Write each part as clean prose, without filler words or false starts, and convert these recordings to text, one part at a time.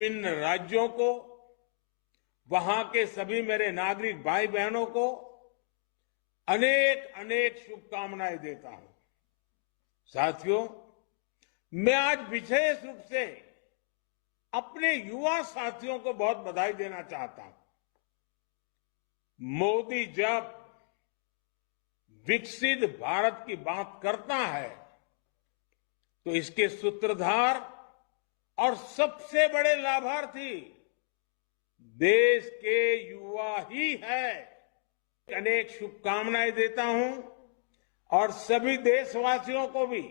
इन राज्यों को, वहां के सभी मेरे नागरिक भाई बहनों को अनेक अनेक शुभकामनाएं देता हूं। साथियों, मैं आज विशेष रूप से अपने युवा साथियों को बहुत बधाई देना चाहता हूं। मोदी जब विकसित भारत की बात करता है तो इसके सूत्रधार और सबसे बड़े लाभार्थी देश के युवा ही है। अनेक शुभकामनाएं देता हूं और सभी देशवासियों को भी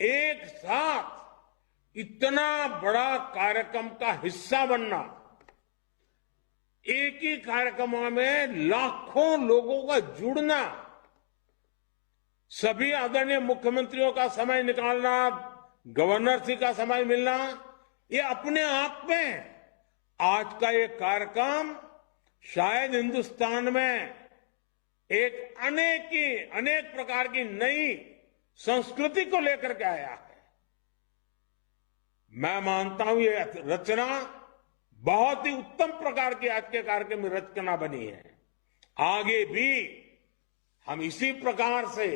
एक साथ इतना बड़ा कार्यक्रम का हिस्सा बनना, एक ही कार्यक्रम में लाखों लोगों का जुड़ना, सभी आदरणीय मुख्यमंत्रियों का समय निकालना, गवर्नर जी का समय मिलना, ये अपने आप में आज का ये कार्यक्रम शायद हिंदुस्तान में एक अनेक प्रकार की नई संस्कृति को लेकर के आया है। मैं मानता हूं ये रचना बहुत ही उत्तम प्रकार की आज के कार्यक्रम में रचना बनी है। आगे भी हम इसी प्रकार से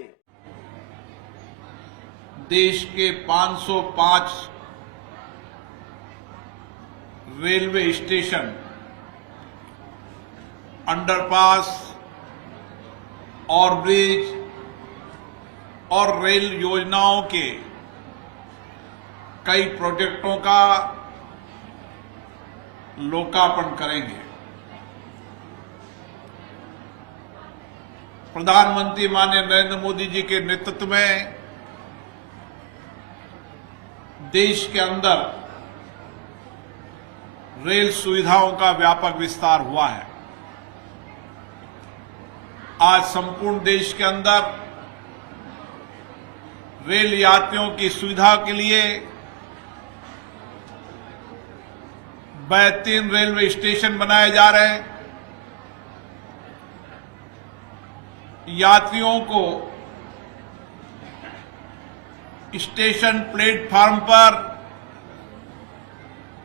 देश के 505 रेलवे स्टेशन, अंडरपास, ओवरब्रिज और रेल योजनाओं के कई प्रोजेक्टों का लोकार्पण करेंगे। प्रधानमंत्री माननीय नरेंद्र मोदी जी के नेतृत्व में देश के अंदर रेल सुविधाओं का व्यापक विस्तार हुआ है। आज संपूर्ण देश के अंदर रेल यात्रियों की सुविधा के लिए 32 रेलवे स्टेशन बनाए जा रहे हैं। यात्रियों को स्टेशन प्लेटफार्म पर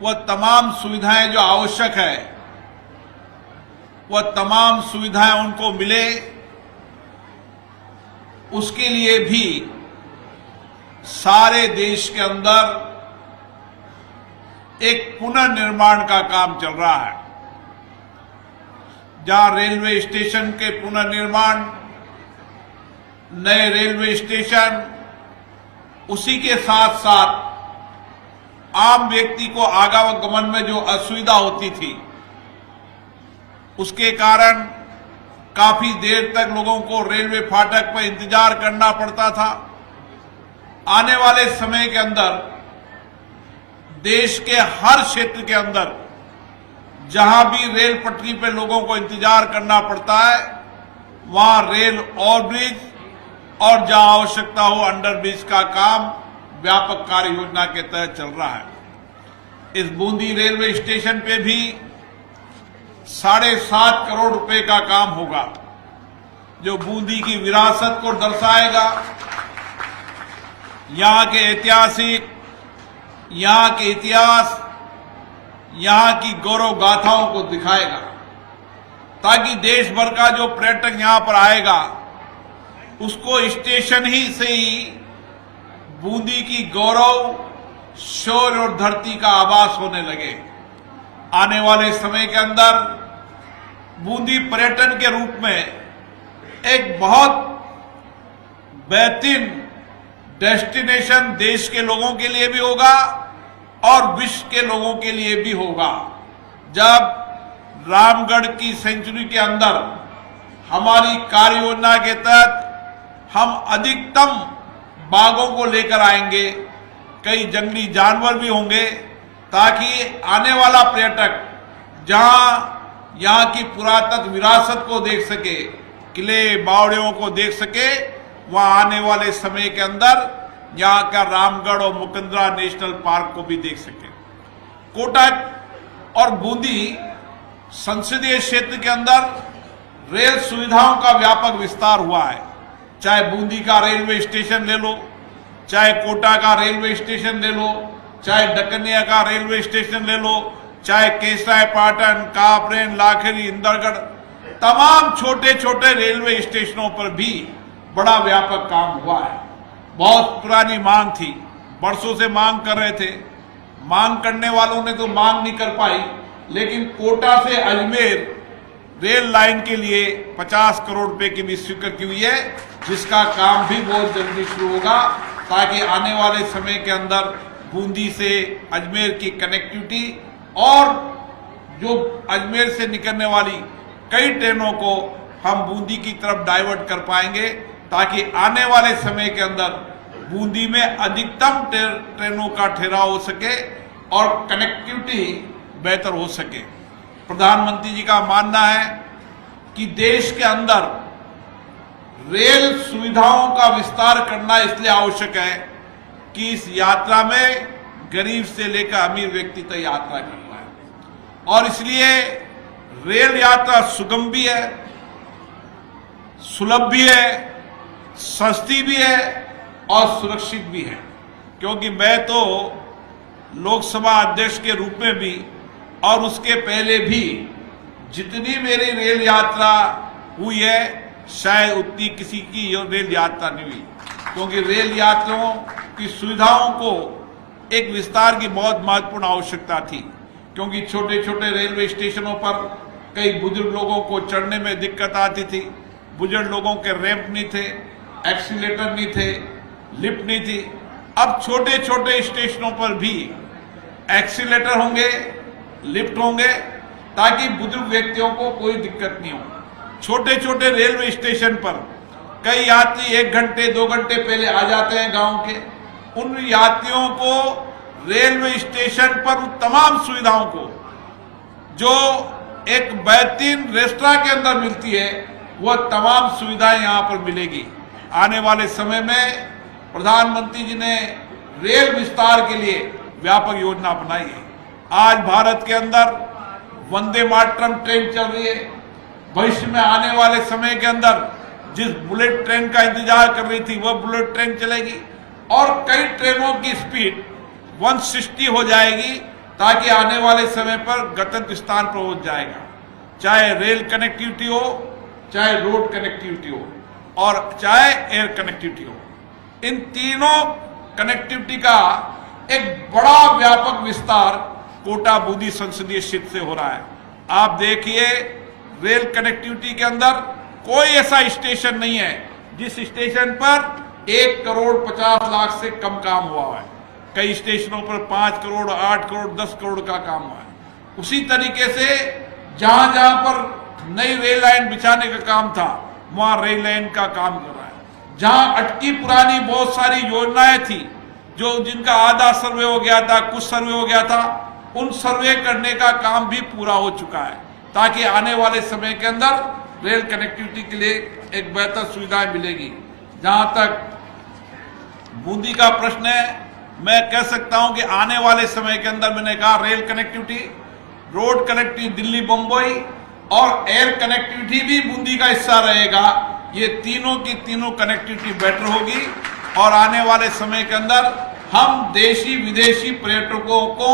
वह तमाम सुविधाएं जो आवश्यक है, वह तमाम सुविधाएं उनको मिले, उसके लिए भी सारे देश के अंदर एक पुनर्निर्माण का काम चल रहा है। जहां रेलवे स्टेशन के पुनर्निर्माण, नए रेलवे स्टेशन, उसी के साथ साथ आम व्यक्ति को आवागमन में जो असुविधा होती थी, उसके कारण काफी देर तक लोगों को रेलवे फाटक पर इंतजार करना पड़ता था। आने वाले समय के अंदर देश के हर क्षेत्र के अंदर जहां भी रेल पटरी पर लोगों को इंतजार करना पड़ता है, वहां रेल ओवरब्रिज और जहां आवश्यकता हो अंडरब्रिज का काम व्यापक कार्य योजना के तहत चल रहा है। इस बूंदी रेलवे स्टेशन पे भी 7.5 करोड़ रुपए का काम होगा, जो बूंदी की विरासत को दर्शाएगा, यहां के ऐतिहासिक, यहां के इतिहास, यहां की गौरव गाथाओं को दिखाएगा, ताकि देश भर का जो पर्यटक यहां पर आएगा उसको स्टेशन ही से ही बूंदी की गौरव, शौर्य और धरती का आभास होने लगे। आने वाले समय के अंदर बूंदी पर्यटन के रूप में एक बहुत बेहतरीन डेस्टिनेशन देश के लोगों के लिए भी होगा और विश्व के लोगों के लिए भी होगा। जब रामगढ़ की सेंचुरी के अंदर हमारी कार्य योजना के तहत हम अधिकतम बाघों को लेकर आएंगे, कई जंगली जानवर भी होंगे, ताकि आने वाला पर्यटक जहां यहां की पुरातत्व विरासत को देख सके, किले बावड़ियों को देख सके, वहां आने वाले समय के अंदर यहां का रामगढ़ और मुकंदरा नेशनल पार्क को भी देख सके। कोटक और बूंदी संसदीय क्षेत्र के अंदर रेल सुविधाओं का व्यापक विस्तार हुआ है। चाहे बूंदी का रेलवे स्टेशन ले लो, चाहे कोटा का रेलवे स्टेशन ले लो, चाहे डकनिया का रेलवे स्टेशन ले लो, चाहे केसराय पाटन, कापरेन, लाखेरी, इंदरगढ़, तमाम छोटे छोटे रेलवे स्टेशनों पर भी बड़ा व्यापक काम हुआ है। बहुत पुरानी मांग थी, बरसों से मांग कर रहे थे, मांग करने वालों ने तो मांग नहीं कर पाई, लेकिन कोटा से अजमेर रेल लाइन के लिए 50 करोड़ रुपए की भी स्वीकृति हुई है, जिसका काम भी बहुत जल्दी शुरू होगा, ताकि आने वाले समय के अंदर बूंदी से अजमेर की कनेक्टिविटी और जो अजमेर से निकलने वाली कई ट्रेनों को हम बूंदी की तरफ डाइवर्ट कर पाएंगे, ताकि आने वाले समय के अंदर बूंदी में अधिकतम ट्रेनों का ठहराव हो सके और कनेक्टिविटी बेहतर हो सके। प्रधानमंत्री जी का मानना है कि देश के अंदर रेल सुविधाओं का विस्तार करना इसलिए आवश्यक है कि इस यात्रा में गरीब से लेकर अमीर व्यक्ति तक यात्रा करना है, और इसलिए रेल यात्रा सुगम भी है, सुलभ भी है, सस्ती भी है और सुरक्षित भी है। क्योंकि मैं तो लोकसभा अध्यक्ष के रूप में भी और उसके पहले भी जितनी मेरी रेल यात्रा हुई है, शायद उतनी किसी की रेल यात्रा नहीं हुई, क्योंकि रेल यात्रियों की सुविधाओं को एक विस्तार की बहुत महत्वपूर्ण आवश्यकता थी। क्योंकि छोटे छोटे रेलवे स्टेशनों पर कई बुजुर्ग लोगों को चढ़ने में दिक्कत आती थी, बुजुर्ग लोगों के रैंप नहीं थे, एक्सीलेटर नहीं थे, लिफ्ट नहीं थी। अब छोटे छोटे स्टेशनों पर भी एक्सीलेटर होंगे, लिफ्ट होंगे, ताकि बुजुर्ग व्यक्तियों को कोई दिक्कत नहीं हो। छोटे छोटे रेलवे स्टेशन पर कई यात्री 1 घंटे 2 घंटे पहले आ जाते हैं गांव के, उन यात्रियों को रेलवे स्टेशन पर उन तमाम सुविधाओं को जो एक बेहतरीन रेस्टोरेंट के अंदर मिलती है, वह तमाम सुविधाएं यहां पर मिलेगी। आने वाले समय में प्रधानमंत्री जी ने रेल विस्तार के लिए व्यापक योजना बनाई है। आज भारत के अंदर वंदे मातरम ट्रेन चल रही है। भविष्य में आने वाले समय के अंदर जिस बुलेट ट्रेन का इंतजार कर रही थी, वह बुलेट ट्रेन चलेगी और कई ट्रेनों की स्पीड 160 हो जाएगी, ताकि आने वाले समय पर गंतव्य स्थान पर पहुंच जाएगा। चाहे रेल कनेक्टिविटी हो, चाहे रोड कनेक्टिविटी हो और चाहे एयर कनेक्टिविटी हो, इन तीनों कनेक्टिविटी का एक बड़ा व्यापक विस्तार कोटा बूंदी संसदीय क्षेत्र से हो रहा है। आप देखिए, रेल कनेक्टिविटी के अंदर कोई ऐसा स्टेशन नहीं है जिस स्टेशन पर 1 करोड़ 50 लाख से कम काम हुआ है। कई स्टेशनों पर 5 करोड़, 8 करोड़, 10 करोड़ का काम हुआ है। उसी तरीके से जहां जहां पर नई रेल लाइन बिछाने का काम था, वहां रेल लाइन का काम कर रहा है। जहां अटकी पुरानी बहुत सारी योजनाएं थी, जो जिनका आधा सर्वे हो गया था, कुछ सर्वे हो गया था, उन सर्वे करने का काम भी पूरा हो चुका है, ताकि आने वाले समय के अंदर रेल कनेक्टिविटी के लिए एक बेहतर सुविधाएं मिलेगी। जहां तक बूंदी का प्रश्न है, मैं कह सकता हूं कि आने वाले समय के अंदर, मैंने कहा, rail connectivity, road connectivity Delhi Bombay और एयर कनेक्टिविटी भी बूंदी का हिस्सा रहेगा। ये तीनों की तीनों कनेक्टिविटी बेटर होगी और आने वाले समय के अंदर हम देशी विदेशी पर्यटकों को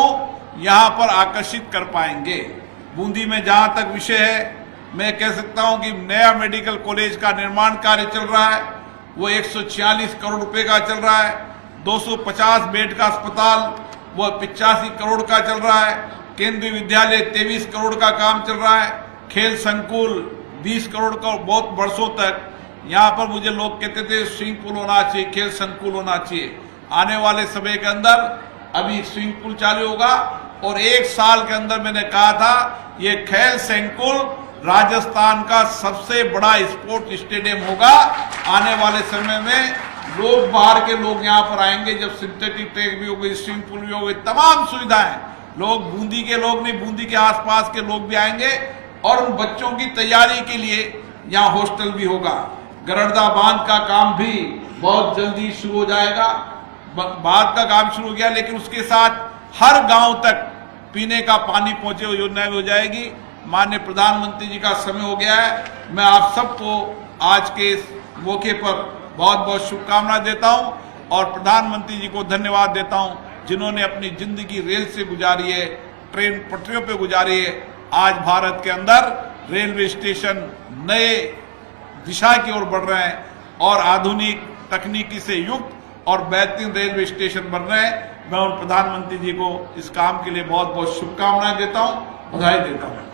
यहां पर आकर्षित कर पाएंगे। बूंदी में जहां तक विषय है, मैं कह सकता हूं कि नया मेडिकल कॉलेज का निर्माण कार्य चल रहा है, वो 146 करोड़ रुपए का चल रहा है। 250 बेड का अस्पताल वो 85 करोड़ का चल रहा है। केंद्रीय विद्यालय 23 करोड़ का काम चल रहा है। खेल संकुल 20 करोड़ का, बहुत वर्षों तक यहाँ पर मुझे लोग कहते थे स्विमिंग पूल होना चाहिए, खेल संकुल होना चाहिए। आने वाले समय के अंदर अभी स्विमिंग पूल चालू होगा और 1 साल के अंदर मैंने कहा था ये खेल संकुल राजस्थान का सबसे बड़ा स्पोर्ट्स स्टेडियम होगा। आने वाले समय में लोग, बाहर के लोग यहाँ पर आएंगे, जब सिंथेटिक ट्रैक भी हो गई, स्विमिंग पूल भी हो गई, तमाम सुविधाएं, लोग बूंदी के लोग नहीं, बूंदी के आसपास के लोग भी आएंगे और उन बच्चों की तैयारी के लिए यहाँ हॉस्टल भी होगा। गरड़दा बांध का काम भी बहुत जल्दी शुरू हो जाएगा। बांध का काम शुरू हो गया, लेकिन उसके साथ हर गांव तक पीने का पानी पहुंचे हुई योजना भी हो जाएगी। माननीय प्रधानमंत्री जी का समय हो गया है। मैं आप सबको आज के इस मौके पर बहुत बहुत शुभकामनाएं देता हूं और प्रधानमंत्री जी को धन्यवाद देता हूं जिन्होंने अपनी जिंदगी रेल से गुजारी है, ट्रेन पटरियों पे गुजारी है, आज भारत के अंदर रेलवे स्टेशन नए दिशा की ओर बढ़ रहे हैं और आधुनिक तकनीकी से युक्त और बेहतरीन रेलवे स्टेशन बन रहे हैं। मैं उन प्रधानमंत्री जी को इस काम के लिए बहुत बहुत शुभकामनाएं देता हूं, बधाई देता हूं।